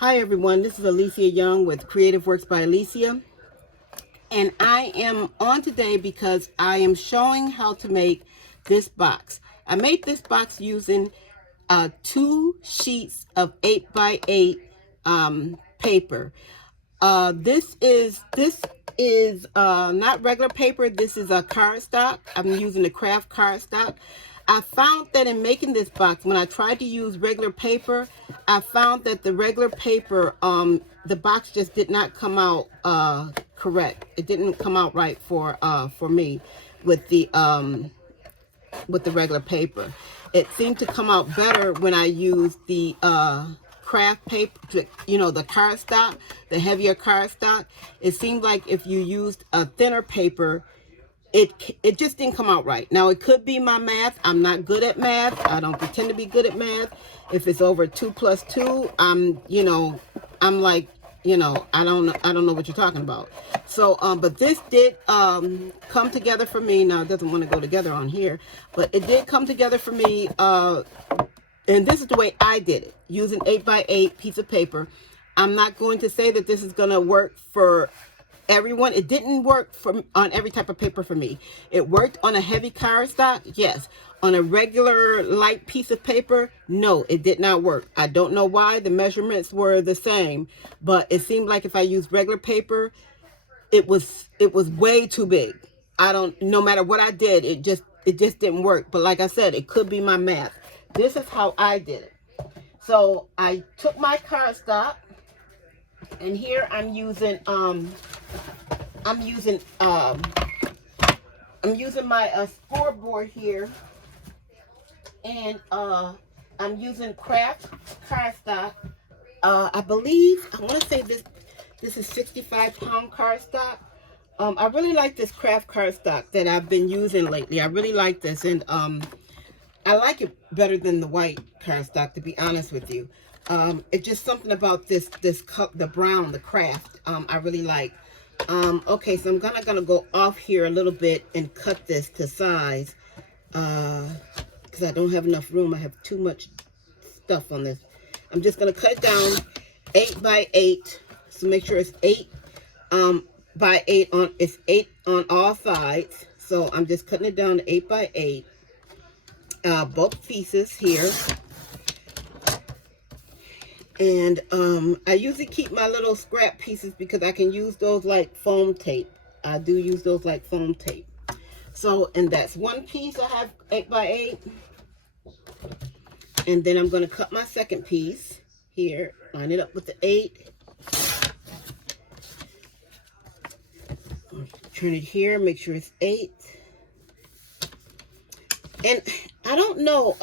Hi everyone, this is Alicia Young with Creative Works by Alicia, and I am on today because I am showing how to make this box. I made this box using 2 sheets of 8x8 paper. This is not regular paper. This is a cardstock. I'm using the Kraft Cardstock. I found that in making this box, when I tried to use regular paper, I found that the regular paper, the box just did not come out correct. It didn't come out right for me with the regular paper. It seemed to come out better when I used the craft paper, you know, the cardstock, the heavier cardstock. It seemed like if you used a thinner paper, it just didn't come out right. Now, it could be my math. I'm not good at math. I don't pretend to be good at math. If it's over 2 plus 2, I'm like, I don't know what you're talking about. So, but this did come together for me. Now, it doesn't want to go together on here, but it did come together for me. And this is the way I did it, using 8x8 piece of paper. I'm not going to say that this is going to work for everyone. It didn't work on every type of paper for me. It worked on a heavy cardstock, yes. On a regular light piece of paper, no, it did not work. I don't know why. The measurements were the same, but it seemed like if I used regular paper, it was way too big. No matter what I did, it just didn't work. But like I said, it could be my math. This is how I did it. So I took my cardstock, and here I'm using my scoreboard here, and I'm using Kraft Cardstock. I believe, I want to say this is 65-pound cardstock. I really like this Kraft Cardstock that I've been using lately. I really like this, and I like it better than the white cardstock, to be honest with you. It's just something about this cup, the brown, the Kraft, I really like. Okay, so I'm gonna go off here a little bit and cut this to size, because I don't have enough room. I have too much stuff on this. I'm just gonna cut it down 8x8. So make sure it's 8 by 8 on, it's 8 on all sides. So I'm just cutting it down to 8x8. Both pieces here. And I usually keep my little scrap pieces because I can use those like foam tape. I do use those like foam tape. So, and that's one piece I have 8x8. And then I'm going to cut my second piece here. Line it up with the 8. Turn it here, make sure it's 8. And I don't know,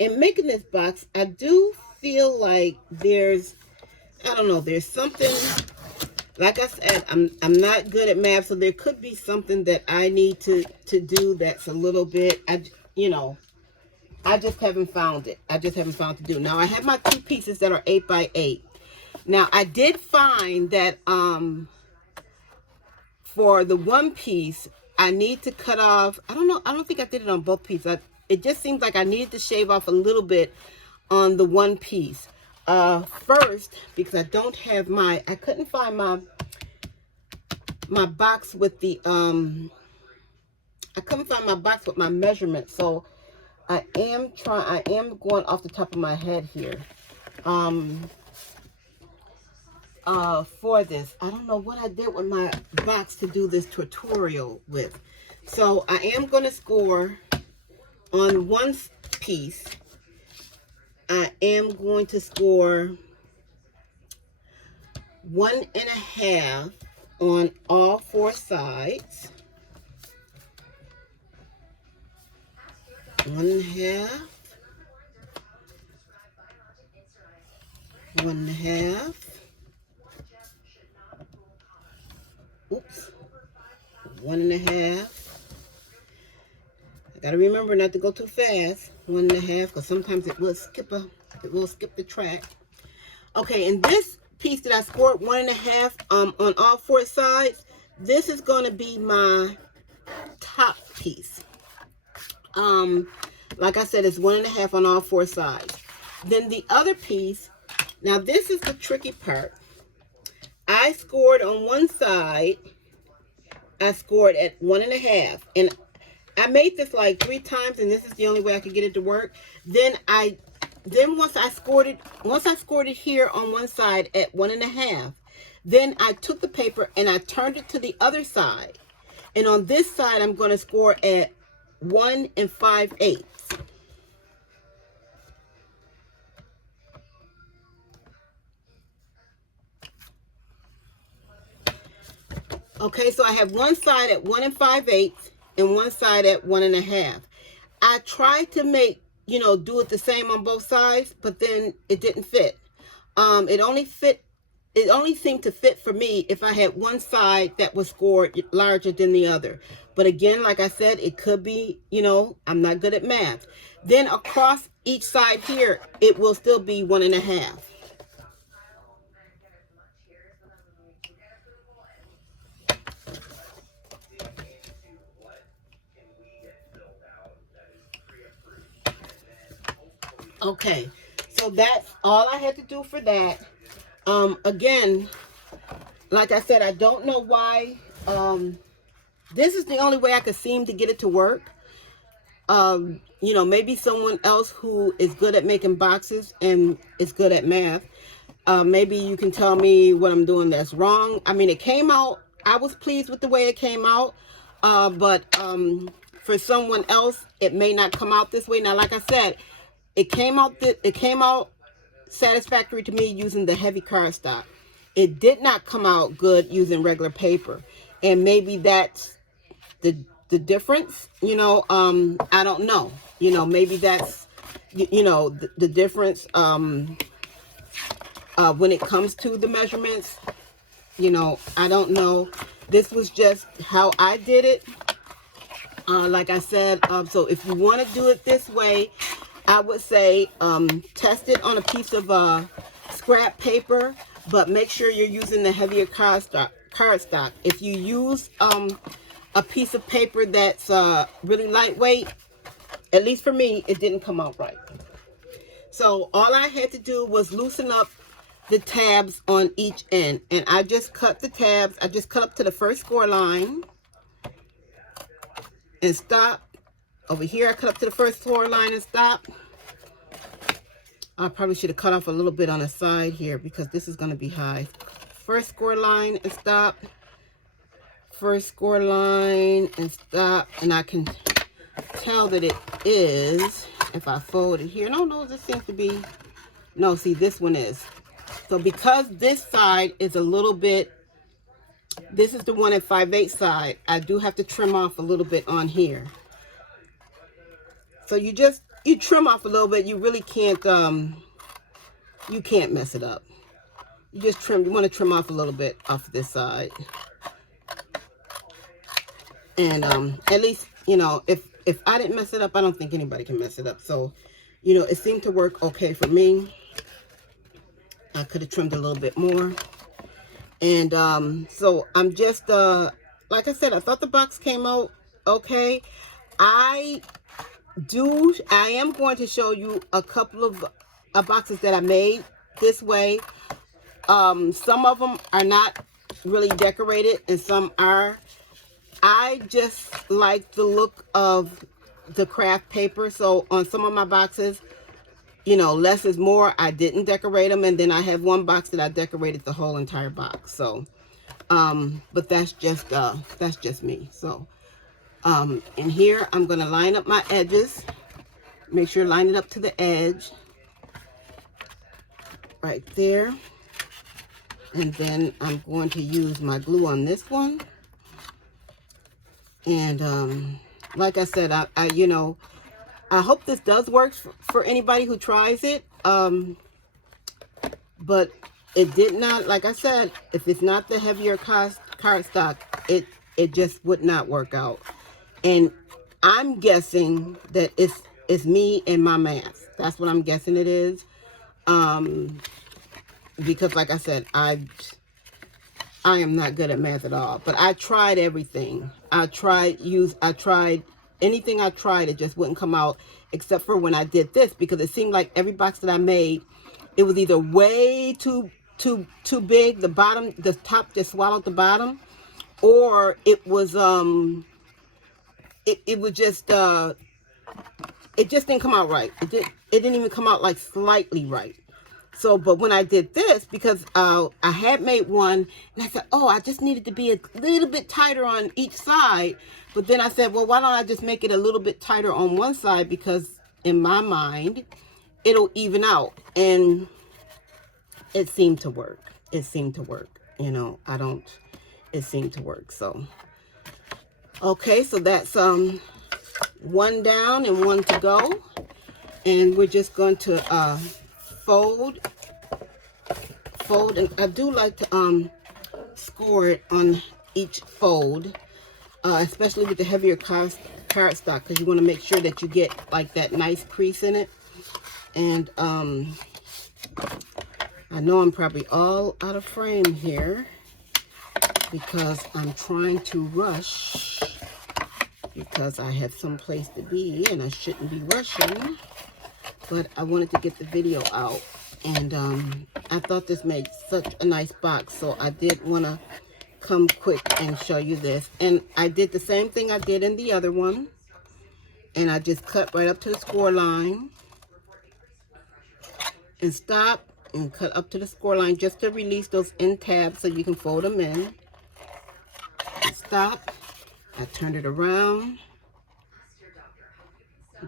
in making this box, I do feel like there's something, like I said, I'm not good at math, so there could be something that I need to do that's a little bit, I just haven't found it. I just haven't found to do. Now, I have my 2 pieces that are 8x8. Now, I did find that for the one piece, I need to cut off, I don't think I did it on both pieces. It just seems like I needed to shave off a little bit on the one piece. First, because I couldn't find my box with the, I couldn't find my box with my measurements. So I am going off the top of my head here. For this, I don't know what I did with my box to do this tutorial with. So I am going to score on one piece. I am going to score 1.5 on all 4 sides. 1.5. 1.5. Oops. 1.5. I gotta remember not to go too fast. 1.5, because sometimes it will skip the track. Okay, and this piece that I scored 1.5 on all 4 sides, this is gonna be my top piece. Like I said, it's 1.5 on all 4 sides. Then the other piece Now this is the tricky part. I scored on one side. I scored at 1.5, and I made this like 3 times, and this is the only way I could get it to work. Then once I scored it here on one side at 1.5, then I took the paper and I turned it to the other side, and on this side I'm going to score at 1 5/8. Okay, so I have one side at 1 5/8 and one side at 1.5. I tried to make, do it the same on both sides, but then it didn't fit. It only seemed to fit for me if I had one side that was scored larger than the other. But again, like I said, it could be, I'm not good at math. Then across each side here, it will still be 1.5. Okay, so that's all I had to do for that. Again, like I said, I don't know why. This is the only way I could seem to get it to work. Maybe someone else who is good at making boxes and is good at math. Maybe you can tell me what I'm doing that's wrong. I mean, it came out. I was pleased with the way it came out. But for someone else, it may not come out this way. Now, like I said, it came out satisfactory to me using the heavy cardstock. It did not come out good using regular paper, and maybe that's the difference. I don't know. Maybe that's the difference when it comes to the measurements. I don't know. This was just how I did it. Like I said, so if you want to do it this way, I would say test it on a piece of scrap paper, but make sure you're using the heavier cardstock. If you use a piece of paper that's really lightweight, at least for me, it didn't come out right. So all I had to do was loosen up the tabs on each end, and I just cut the tabs. I just cut up to the first score line and stop. Over here, I cut up to the first score line and stop. I probably should have cut off a little bit on the side here because this is going to be high. First score line and stop. First score line and stop. And I can tell that it is, if I fold it here. No, this seems to be, no, see, this one is. So because this side is a little bit, this is the 1 5/8 side, I do have to trim off a little bit on here. So you trim off a little bit. You really can't, you can't mess it up. You just trim, you want to trim off a little bit off this side. And at least, if I didn't mess it up, I don't think anybody can mess it up. So, it seemed to work okay for me. I could have trimmed a little bit more. And so I'm just, like I said, I thought the box came out okay. I am going to show you a couple of boxes that I made this way. Some of them are not really decorated and some are. I just like the look of the craft paper. So on some of my boxes, less is more. I didn't decorate them. And then I have one box that I decorated the whole entire box. So, but that's just me. So, and here I'm going to line up my edges. Make sure line it up to the edge. Right there. And then I'm going to use my glue on this one. And, like I said, I hope this does work for anybody who tries it. But it did not, like I said, if it's not the heavier cardstock, it just would not work out. And I'm guessing that it's me and my math. That's what I'm guessing it is. Because like I said, I am not good at math at all. But I tried everything. I tried anything I tried, it just wouldn't come out, except for when I did this, because it seemed like every box that I made, it was either way too big, the top just swallowed the bottom, or it was it was just it just didn't come out right. It didn't even come out like slightly right. So, but when I did this, because I had made one, and I said, oh, I just needed to be a little bit tighter on each side. But then I said, well, why don't I just make it a little bit tighter on one side, because in my mind, it'll even out. And it seemed to work. It seemed to work. You know, it seemed to work. So, okay, so that's one down and one to go. And we're just going to fold, and I do like to score it on each fold, especially with the heavier cardstock, because you want to make sure that you get like that nice crease in it. And I know I'm probably all out of frame here because I'm trying to rush, because I have some place to be and I shouldn't be rushing. But I wanted to get the video out, and I thought this made such a nice box, so I did want to come quick and show you this. And I did the same thing I did in the other one, and I just cut right up to the score line and stop and cut up to the score line just to release those end tabs so you can fold them in. Stop. I turned it around.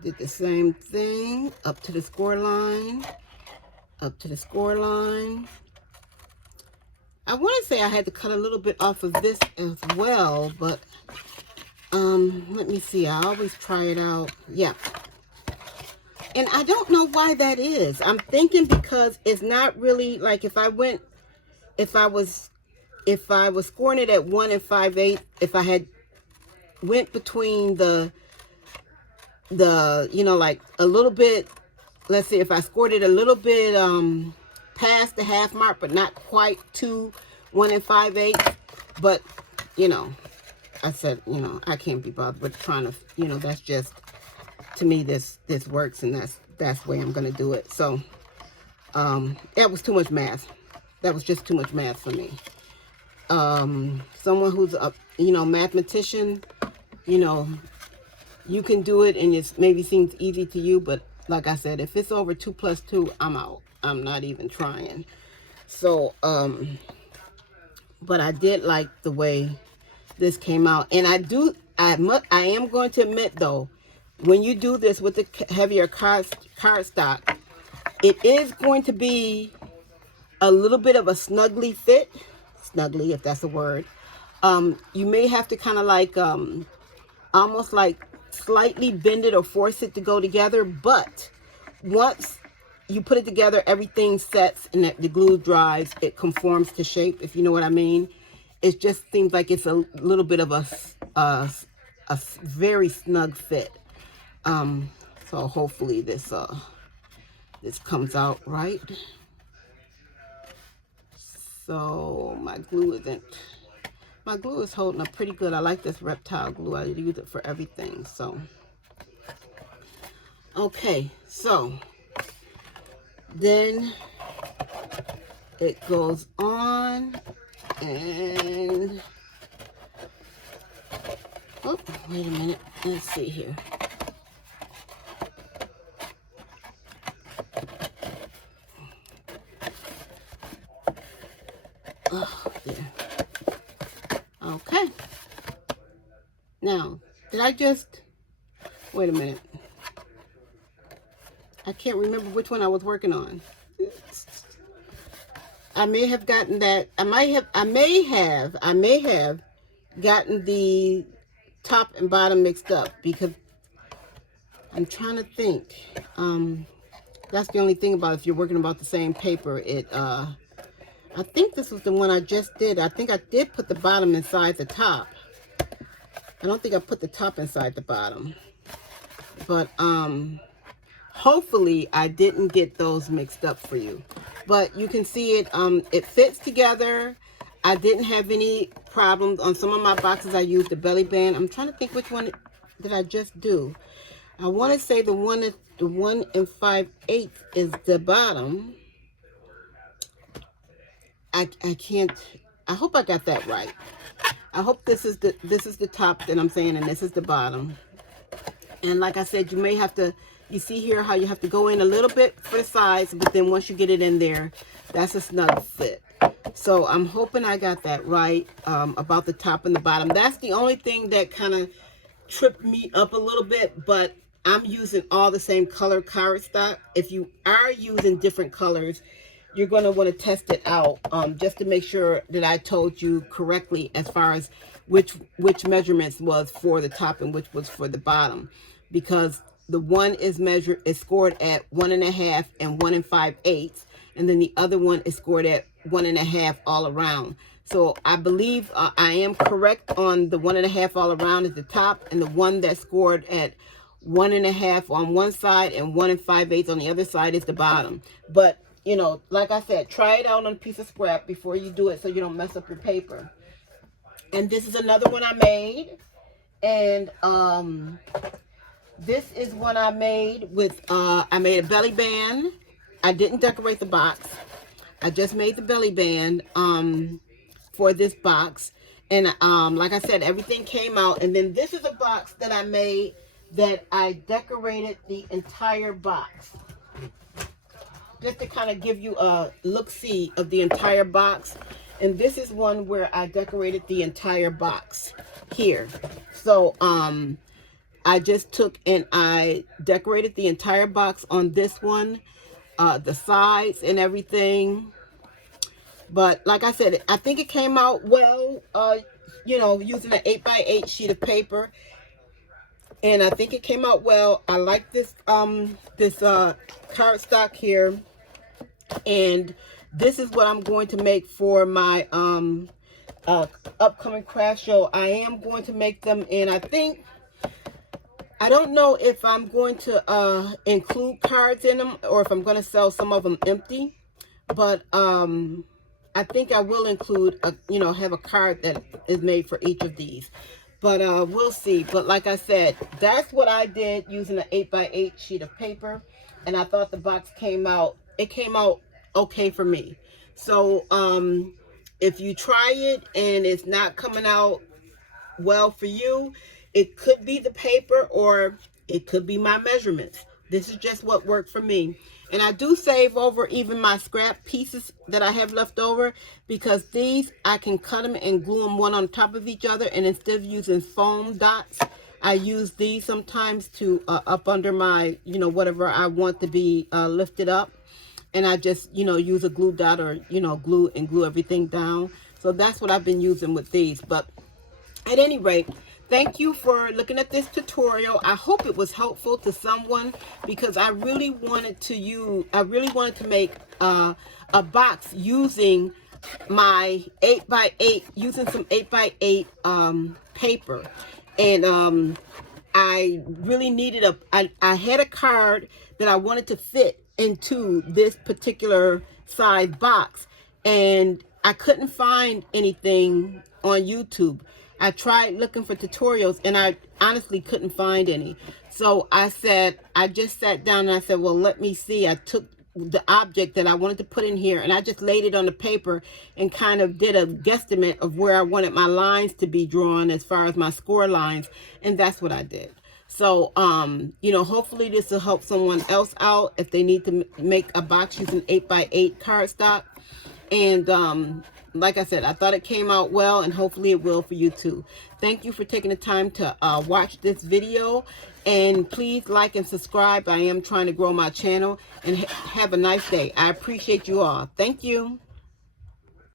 Did the same thing, up to the score line, up to the score line. I want to say I had to cut a little bit off of this as well, but let me see. I always try it out. Yeah. And I don't know why that is. I'm thinking because it's not really like if I was scoring it at 1 5/8, if I had went between the you know, like a little bit, let's see, if I scored it a little bit past the half mark, but not quite to 1 5/8, but you know, I said, you know, I can't be bothered with trying to, you know, that's just, to me, this works, and that's the way I'm gonna do it. So that was too much math. That was just too much math for me. Someone who's a, you know, mathematician, you know, you can do it, and it maybe seems easy to you, but like I said, if it's over 2 + 2, I'm out. I'm not even trying. So, but I did like the way this came out. And I am going to admit, though, when you do this with the heavier cardstock, it is going to be a little bit of a snuggly fit. Snuggly, if that's a word. You may have to kind of like, almost like slightly bend it or force it to go together, but once you put it together, everything sets and the glue dries, it conforms to shape, if you know what I mean. It just seems like it's a little bit of a very snug fit. So hopefully this comes out right. So my glue is holding up pretty good. I like this reptile glue. I use it for everything. So, okay. So, then it goes on and, oh, wait a minute. Let's see here. Oh, yeah. Okay. Now, did I just, wait a minute. I can't remember which one I was working on. I may have gotten that, I may have gotten the top and bottom mixed up, because I'm trying to think. That's the only thing about if you're working about the same paper, I think this was the one I just did. I think I did put the bottom inside the top. I don't think I put the top inside the bottom. But hopefully I didn't get those mixed up for you. But you can see it, it fits together. I didn't have any problems. On some of my boxes I used the belly band. I'm trying to think which one did I just do. I want to say the 1 5/8 is the bottom. I can't, I hope I got that right. I hope this is the top that I'm saying, and this is the bottom. And like I said, you may have to, you see here how you have to go in a little bit for the sides, but then once you get it in there, that's a snug fit. So I'm hoping I got that right about the top and the bottom. That's the only thing that kind of tripped me up a little bit, but I'm using all the same color cardstock. If you are using different colors, you're going to want to test it out just to make sure that I told you correctly as far as which measurements was for the top and which was for the bottom, because the one is scored at 1.5 and 1 5/8, and then the other one is scored at 1.5 all around. So I believe I am correct on the 1.5 all around is the top, and the one that scored at 1.5 on one side and 1 5/8 on the other side is the bottom. But you know, like I said, try it out on a piece of scrap before you do it so you don't mess up your paper. And this is another one I made. And this is one I made with, I made a belly band. I didn't decorate the box. I just made the belly band for this box. And like I said, everything came out. And then this is a box that I made that I decorated the entire box. Just to kind of give you a look-see of the entire box. And this is one where I decorated the entire box here. So I just took and I decorated the entire box on this one, the sides and everything. But like I said, I think it came out well, you know, using an 8x8 sheet of paper. And I think it came out well. I like this cardstock here. And this is what I'm going to make for my upcoming craft show. I am going to make them, and I don't know if I'm going to include cards in them or if I'm going to sell some of them empty, but I think I will include you know, have a card that is made for each of these. But we'll see. But like I said, that's what I did using an 8x8 sheet of paper, and I thought the box came out, it came out okay for me. So if you try it and it's not coming out well for you, it could be the paper or it could be my measurements. This is just what worked for me. And I do save over even my scrap pieces that I have left over, because these I can cut them and glue them one on top of each other, and instead of using foam dots, I use these sometimes to up under my, you know, whatever I want to be lifted up. And I just, you know, use a glue dot or, you know, glue everything down. So that's what I've been using with these. But at any rate, thank you for looking at this tutorial. I hope it was helpful to someone, because I really wanted to make a box using my 8x8, using some 8x8 paper. And I really needed I had a card that I wanted to fit into this particular size box, and I couldn't find anything on YouTube. I tried looking for tutorials and I honestly couldn't find any. So I just sat down and I said, well, let me see. I took the object that I wanted to put in here and I just laid it on the paper and kind of did a guesstimate of where I wanted my lines to be drawn as far as my score lines. And that's what I did. So, you know, hopefully this will help someone else out if they need to make a box using 8x8 cardstock. And like I said, I thought it came out well, and hopefully it will for you too. Thank you for taking the time to watch this video, and please like and subscribe. I am trying to grow my channel, and have a nice day. I appreciate you all. Thank you.